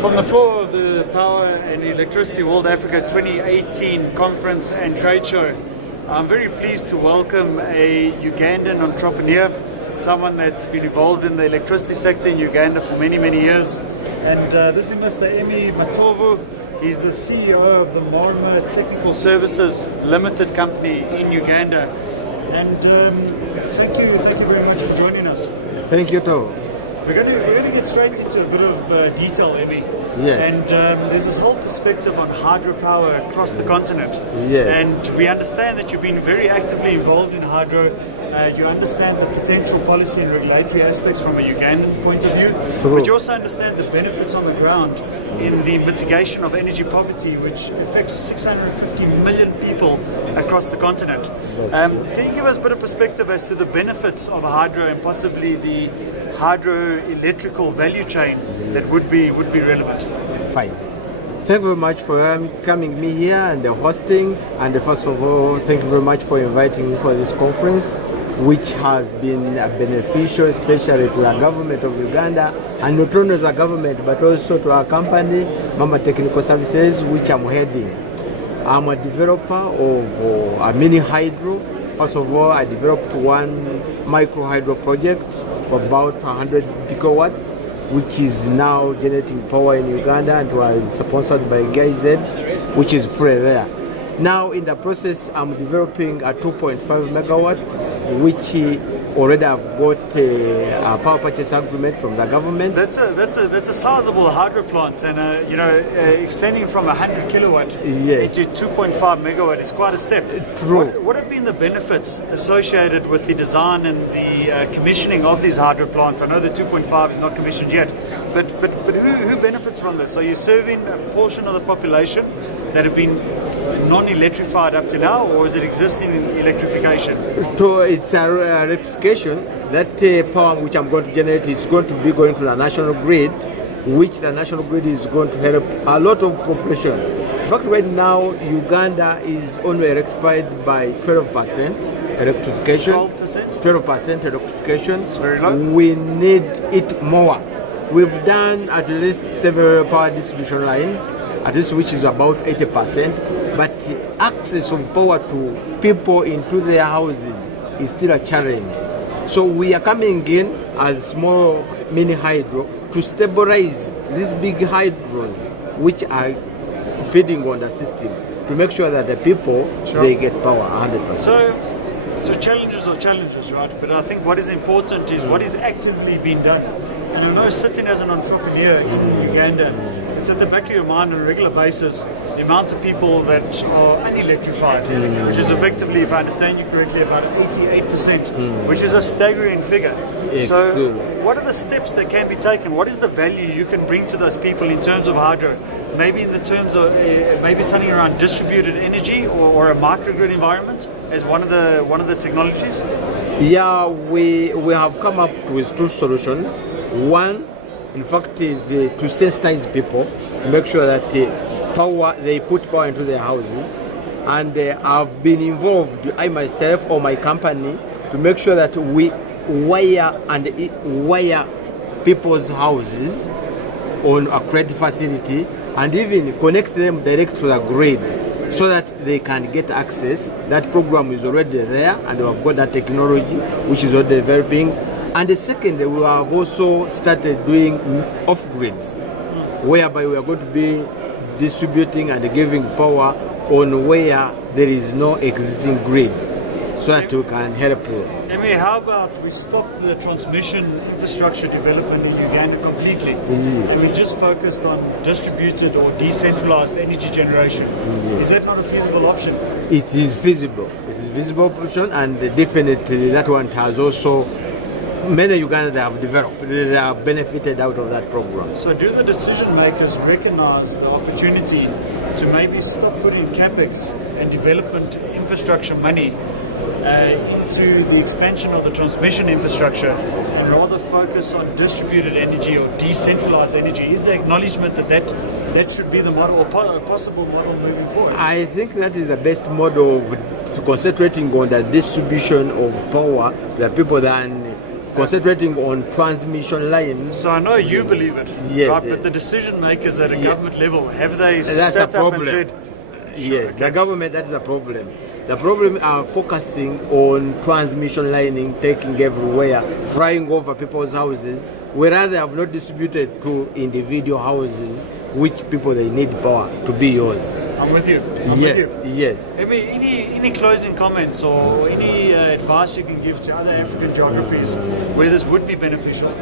From the floor of the Power and Electricity World Africa 2018 conference and trade show, I'm very pleased to welcome a Ugandan entrepreneur, someone that's been involved in the electricity sector in Uganda for many, many years. And this is Mr. Emmy Matovu. He's the CEO of the Marma Technical Services Limited company in Uganda. And thank you very much for joining us. Thank you too. We're going to get straight into a bit of detail, Emmy. Yes. And there's this whole perspective on hydropower across the continent. Yes. And we understand that you've been very actively involved in hydro. You understand the potential policy and regulatory aspects from a Ugandan point of view. True. But you also understand the benefits on the ground in the mitigation of energy poverty, which affects 650 million people across the continent. Can you give us a bit of perspective as to the benefits of hydro and possibly the hydroelectrical value chain that would be relevant? Fine. Thank you very much for coming me here and hosting. And first of all, thank you very much for inviting me for this conference, which has been beneficial, especially to the government of Uganda, and not only to the government, but also to our company, Marma Technical Services, which I'm heading. I'm a developer of a mini hydro. First of all, I developed one micro hydro project of about 100 gigawatts, which is now generating power in Uganda and was sponsored by GIZ, which is free there. Now in the process, I'm developing a 2.5 megawatts, which already I've got a power purchase agreement from the government. That's a sizable hydro plant, and extending from 100 kilowatt Yes. into 2.5 megawatt is quite a step. True. What have been the benefits associated with the design and the commissioning of these hydro plants? I know the 2.5 is not commissioned yet, but who benefits from this? Are you serving a portion of the population that have been non-electrified up to now, or is it existing in electrification? So it's a rectification. That power which I'm going to generate is going to be going to the national grid, which the national grid is going to help a lot of population. In fact, right now, Uganda is only electrified by 12% electrification. 12%? 12% electrification. It's very low. We need it more. We've done at least several power distribution lines, at least which is about 80%. But access of power to people into their houses is still a challenge. So we are coming in as small mini hydro to stabilize these big hydros which are feeding on the system to make sure that the people, they get power 100%. So challenges are challenges, right? But I think what is important is what is actively being done. And I know sitting as an entrepreneur in Uganda, it's at the back of your mind on a regular basis the amount of people that are unelectrified, which is effectively, if I understand you correctly, about 88%, which is a staggering figure. So what are the steps that can be taken? What is the value you can bring to those people in terms of hydro? Maybe in the terms of maybe something around distributed energy or a microgrid environment as one of the technologies? Yeah, we have come up with two solutions. One, in fact, is to sensitize people, to make sure that they put power into their houses. And I've been involved, I myself or my company, to make sure that we wire people's houses on a credit facility and even connect them direct to the grid so that they can get access. That program is already there and we've got that technology which is already developing. And the second, we have also started doing off-grids, whereby we are going to be distributing and giving power on where there is no existing grid, so that we can help. Emmy, how about we stop the transmission infrastructure development in Uganda completely, and we just focused on distributed or decentralized energy generation? Is that not a feasible option? It is feasible. It is a feasible option, and definitely that one has also many Ugandans have developed, they have benefited out of that program. So do the decision makers recognize the opportunity to maybe stop putting capex and development infrastructure money into the expansion of the transmission infrastructure and rather focus on distributed energy or decentralized energy? Is the acknowledgement that should be the model or a possible model moving forward? I think that is the best model of concentrating on the distribution of power to the people than concentrating on transmission lines. So I know you believe it, Yes, right? yes. But the decision makers at a Yeah. government level, have they That's sat a up problem. and said, Yes, okay. the government, that is a problem. The problem are focusing on transmission lining, taking everywhere, flying over people's houses, whereas they have not distributed to individual houses, which people they need power to be used. I'm with you. I'm Yes, with you. yes. Emmy, any closing comments or any advice you can give to other African geographies where this would be beneficial,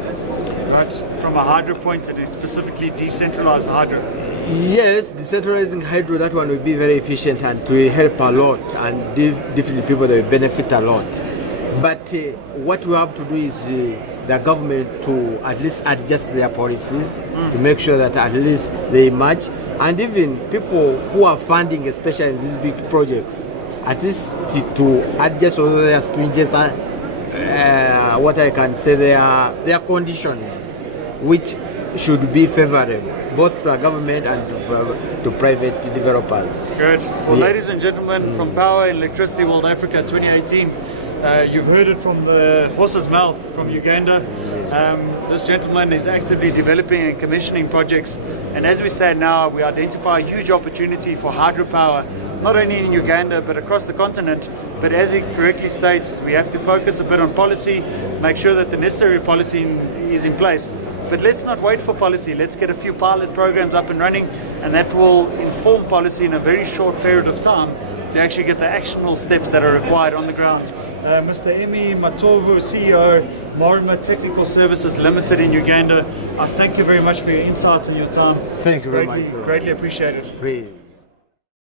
right? From a hydro point and a specifically decentralized hydro. Yes, decentralizing hydro, that one will be very efficient and to help a lot, and definitely people that will benefit a lot. But what we have to do is the government to at least adjust their policies to make sure that at least they match, and even people who are funding, especially in these big projects, at least to adjust all their stringent, what I can say, their conditions, which should be favorable both to our government and to private developers. Good. Well, Yeah. ladies and gentlemen, from Power and Electricity World Africa 2018, you've heard it from the horse's mouth from Uganda. This gentleman is actively developing and commissioning projects, and as we stand now, we identify a huge opportunity for hydropower, not only in Uganda but across the continent. But as he correctly states, we have to focus a bit on policy, make sure that the necessary policy is in place. But let's not wait for policy. Let's get a few pilot programs up and running, and that will inform policy in a very short period of time to actually get the actionable steps that are required on the ground. Mr. Emmy Matovu, CEO, Morima Technical Services Limited in Uganda, I thank you very much for your insights and your time. Thanks very much. Greatly appreciated. Please.